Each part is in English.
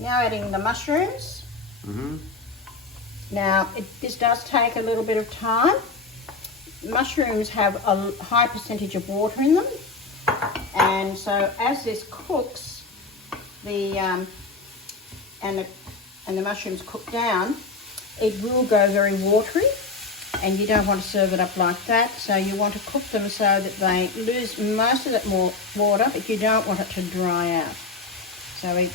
Now adding the mushrooms. Now, this does take a little bit of time. Mushrooms have a high percentage of water in them, and so as this cooks, and the mushrooms cook down, it will go very watery, and you don't want to serve it up like that. So you want to cook them so that they lose most of that more water, but you don't want it to dry out. So we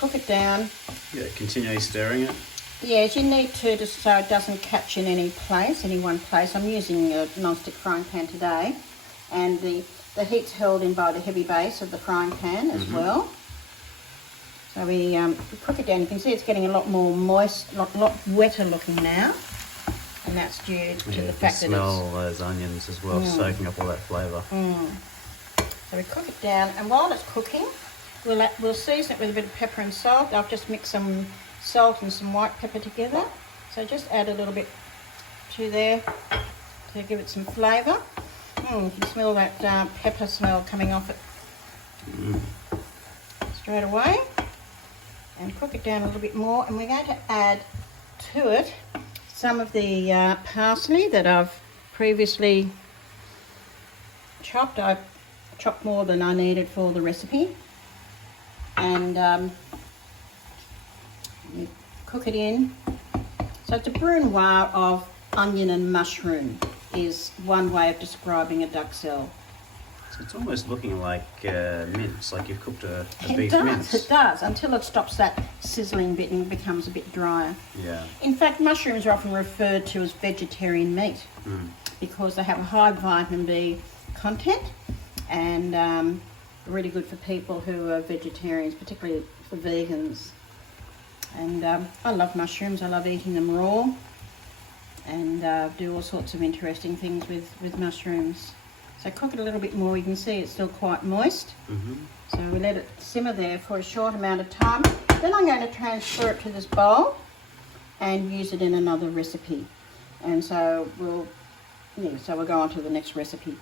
cook it down. Yeah, continually stirring it. Yes, you need to, just so it doesn't catch in any one place. I'm using a non-stick frying pan today, and the heat's held in by the heavy base of the frying pan as well. So we cook it down. You can see it's getting a lot more moist, a lot wetter looking now, and that's due to the fact that it's... smell those onions as well, soaking up all that flavour. So we cook it down, and while it's cooking, we'll season it with a bit of pepper and salt. I've just mixed some salt and some white pepper together, so just add a little bit to there to give it some flavour. You can smell that pepper smell coming off it straight away, and cook it down a little bit more. And we're going to add to it some of the parsley that I've previously chopped. I chopped more than I needed for the recipe, and you cook it in. So it's a brunoise of onion and mushroom is one way of describing a duxelle. So it's almost looking like mince, like you've cooked a beef mince. mince. It does, until it stops that sizzling bit and becomes a bit drier. Yeah. In fact, mushrooms are often referred to as vegetarian meat because they have a high vitamin B content, and really good for people who are vegetarians, particularly for vegans. And I love mushrooms. I love eating them raw, and do all sorts of interesting things with mushrooms. So cook it a little bit more. You can see it's still quite moist. So we let it simmer there for a short amount of time. Then I'm going to transfer it to this bowl and use it in another recipe. And so we'll go on to the next recipe.